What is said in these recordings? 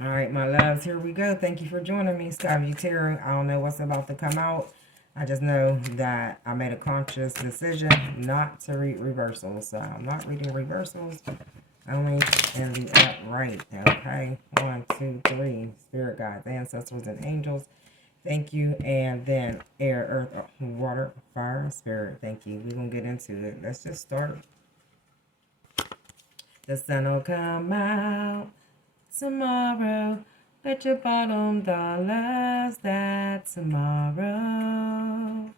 All right, my loves, here we go. Thank you for joining me, SkyView Tarot. I don't know what's about to come out. I just know that I made a conscious decision not to read reversals. So I'm not reading reversals, only in the upright. Okay, one, two, three. Spirit guides, ancestors, and angels. Thank you. And then air, earth, water, fire, spirit. Thank you. We're going to get into it. Let's just start. The sun will come out tomorrow. Bet your bottom dollars that tomorrow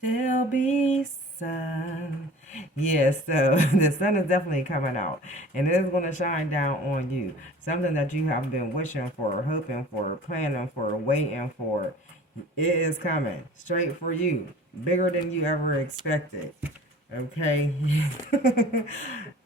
there'll be sun. Yes, so the sun is definitely coming out, and it is going to shine down on you. Something that you have been wishing for, hoping for, planning for, waiting for. It is coming straight for you, bigger than you ever expected. Okay.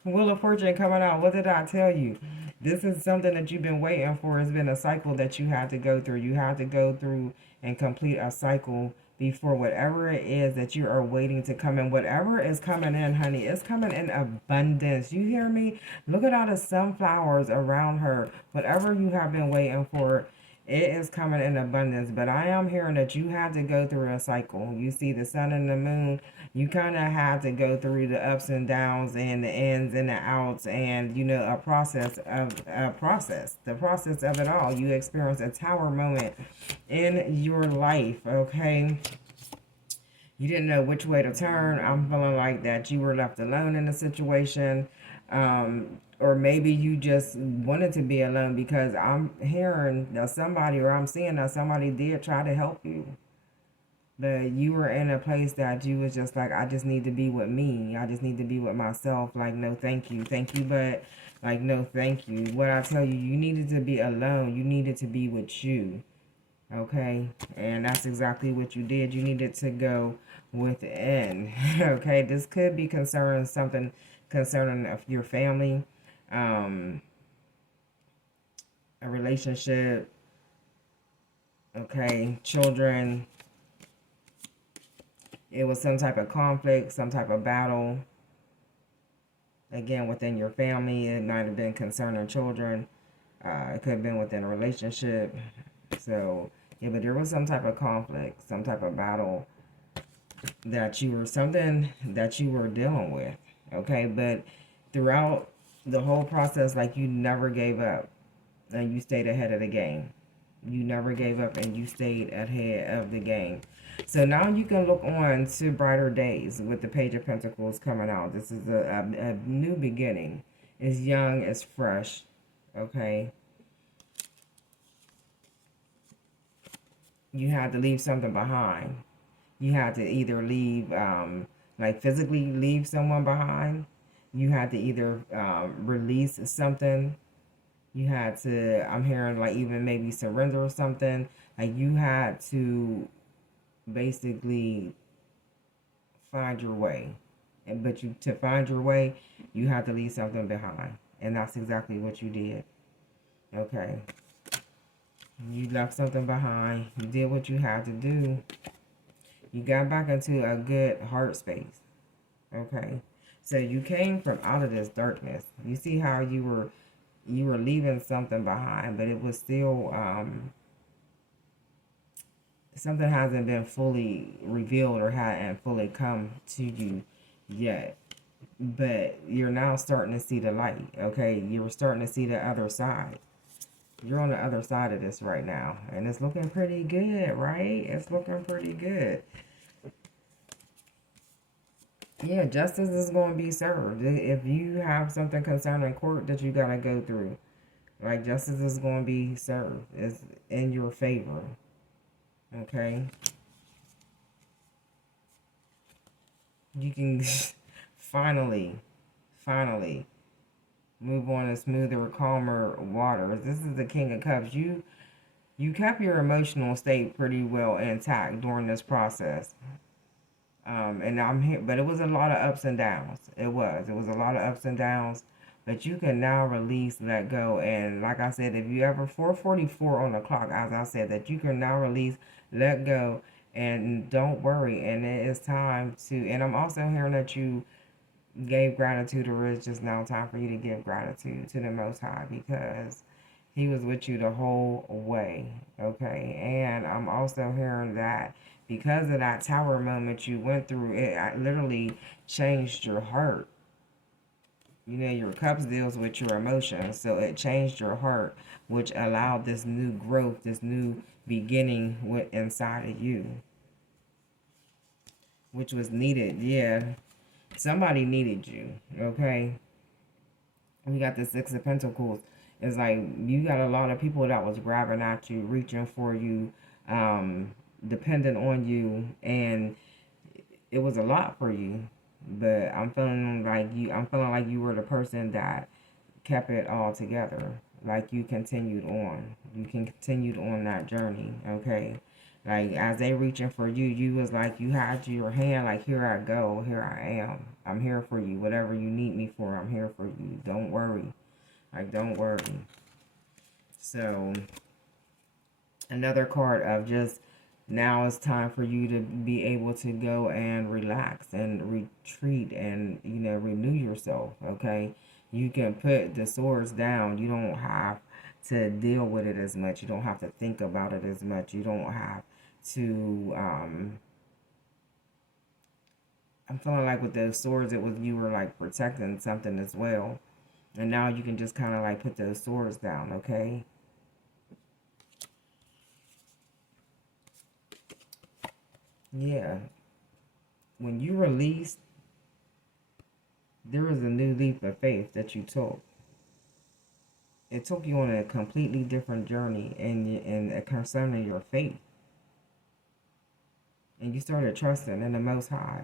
Wheel of Fortune coming out. What did I tell you? This is something that you've been waiting for. It's been a cycle that you had to go through. You had to go through and complete a cycle before whatever it is that you are waiting to come in. Whatever is coming in, honey, it's coming in abundance. You hear me? Look at all the sunflowers around her. Whatever you have been waiting for, it is coming in abundance. But I am hearing that you had to go through a cycle. You see the sun and the moon. You kind of had to go through the ups and downs and the ins and the outs, and a process of the process of it all. You experience a tower moment in your life. Okay, you didn't know which way to turn. I'm feeling like that you were left alone in the situation. Or maybe you just wanted to be alone, because I'm hearing that somebody, or I'm seeing that somebody did try to help you. But you were in a place that you was just like, I just need to be with me. I just need to be with myself. Like, no, thank you. Thank you, but like, no, thank you. What I tell you, you needed to be alone. You needed to be with you. Okay, and that's exactly what you did. You needed to go within. Okay, this could be concerning something concerning of your family, um, a relationship. Okay, children. It was some type of conflict, some type of battle. Again, within your family, it might have been concerning children. It could have been within a relationship. So yeah, but there was some type of conflict, some type of battle something that you were dealing with. Okay, but throughout the whole process, like, you never gave up and you stayed ahead of the game. You never gave up and you stayed ahead of the game. So now you can look on to brighter days with the Page of Pentacles coming out. This is a new beginning. It's young, it's fresh. Okay, you had to leave something behind. You had to either leave, like, physically leave someone behind. You had to either release something. You had to, I'm hearing, like, even maybe surrender or something. Like, you had to basically find your way. But to find your way, you have to leave something behind. And that's exactly what you did. Okay. You left something behind. You did what you had to do. You got back into a good heart space. Okay. So you came from out of this darkness. You see how you were leaving something behind, but it was still something hasn't been fully revealed or hadn't fully come to you yet. But you're now starting to see the light. Okay. You're starting to see the other side. You're on the other side of this right now. And it's looking pretty good, right? It's looking pretty good. Yeah, justice is going to be served. If you have something concerning court that you got to go through, like, justice is going to be served. It's in your favor. Okay? You can finally move on to smoother, calmer waters. This is the King of Cups. You kept your emotional state pretty well intact during this process. And I'm here, but it was a lot of ups and downs. It was a lot of ups and downs, but you can now release, let go. And like I said, if you ever 4:44 on the clock, as I said, that you can now release, let go, and don't worry. And it is time to, and I'm also hearing that you gave gratitude, or it's just now time for you to give gratitude to the Most High, because He was with you the whole way. Okay. And I'm also hearing that because of that tower moment you went through, it literally changed your heart. You know, your cups deals with your emotions, so it changed your heart, which allowed this new growth, this new beginning with inside of you, which was needed. Yeah, somebody needed you. Okay, we got the Six of Pentacles. It's like you got a lot of people that was grabbing at you, reaching for you, dependent on you, and it was a lot for you. But I'm feeling like you were the person that kept it all together. Like you continued on. You continued on that journey, okay? Like as they reaching for you, you was like you had your hand like here I go, here I am. I'm here for you. Whatever you need me for, I'm here for you. Don't worry. Like don't worry. So another card of just now it's time for you to be able to go and relax and retreat and renew yourself. Okay, you can put the swords down. You don't have to deal with it as much. You don't have to think about it as much. You don't have to I'm feeling like with those swords it was you were like protecting something as well, and now you can just kind of like put those swords down. Okay. Yeah, when you release, there is a new leap of faith that you took. It took you on a completely different journey in concerning your faith. And you started trusting in the Most High.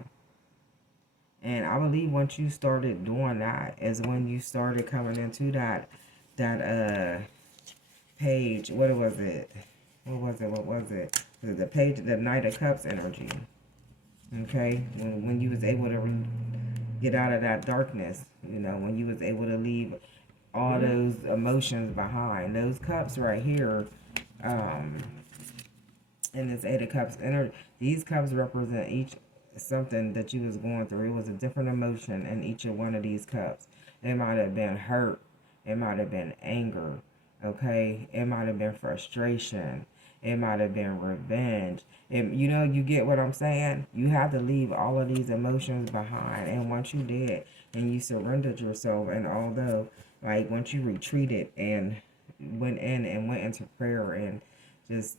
And I believe once you started doing that is when you started coming into that page. What was it? What was it? The page, the Knight of Cups energy. Okay? When you was able to get out of that darkness, when you was able to leave all those emotions behind. Those cups right here, in this Eight of Cups energy, these cups represent each something that you was going through. It was a different emotion in each of one of these cups. It might have been hurt. It might have been anger. Okay? It might have been frustration. It might have been revenge. You get what I'm saying? You had to leave all of these emotions behind. And once you did, and you surrendered yourself, and although, like, once you retreated and went in and went into prayer and just,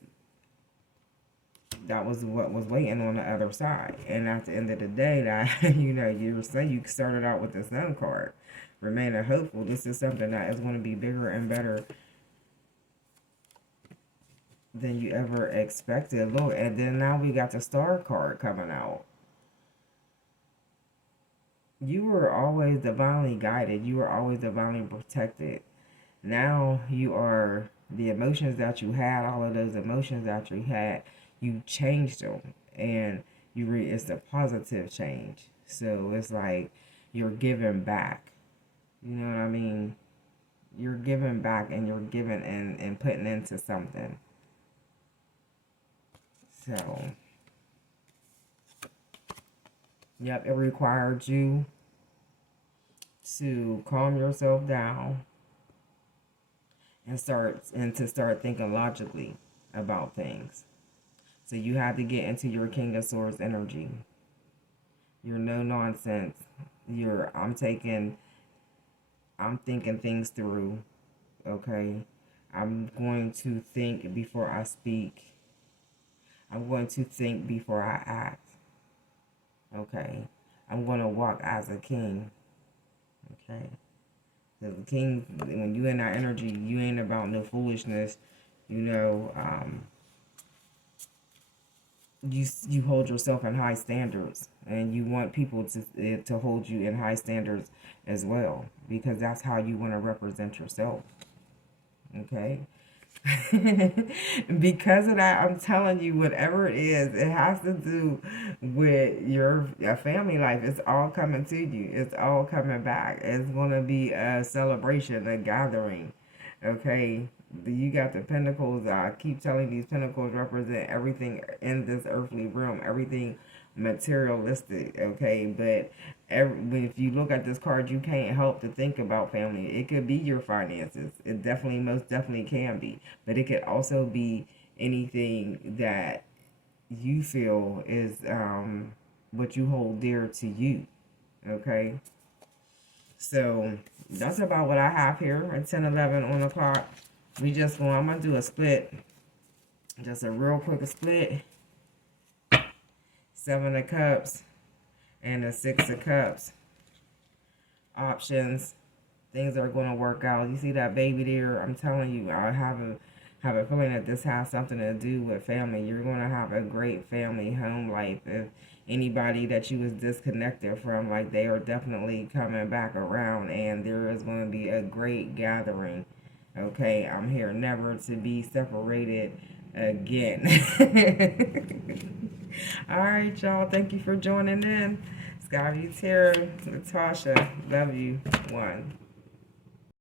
that was what was waiting on the other side. And at the end of the day, that, you were saying you started out with the Sun card. Remaining hopeful. This is something that is going to be bigger and better than you ever expected. Look, and then now we got the Star card coming out. You were always divinely guided. You were always divinely protected. Now you are, the emotions that you had, all of those emotions that you had, you changed them. And it's a positive change. So it's like you're giving back. You know what I mean? You're giving back and you're giving and putting into something. So, yep, it required you to calm yourself down and to start thinking logically about things. So you have to get into your King of Swords energy. You're no nonsense. I'm thinking things through. Okay? I'm going to think before I speak. I'm going to think before I act. Okay? I'm going to walk as a king. Okay? The king, when you in that energy, you ain't about no foolishness. You hold yourself in high standards, and you want people to hold you in high standards as well, because that's how you want to represent yourself. Okay? Because of that, I'm telling you, whatever it is, it has to do with your family life. It's all coming to you. It's all coming back. It's going to be a celebration, a gathering. Okay? You got the pentacles. I keep telling these pentacles represent everything in this earthly realm, everything materialistic, okay? But if you look at this card, you can't help to think about family. It could be your finances. It definitely, most definitely can be. But it could also be anything that you feel is what you hold dear to you, okay? So that's about what I have here at 10:11 on the clock. I'm going to do a split. Just a real quick split. 7 of Cups and a 6 of Cups. Options. Things are going to work out. You see that baby there? I'm telling you, I have a feeling that this has something to do with family. You're going to have a great family home life. If anybody that you was disconnected from, like, they are definitely coming back around, and there is going to be a great gathering. Okay, I'm here never to be separated again. All right, y'all. Thank you for joining in. SkyView Tarot, Natasha. Love you. 1.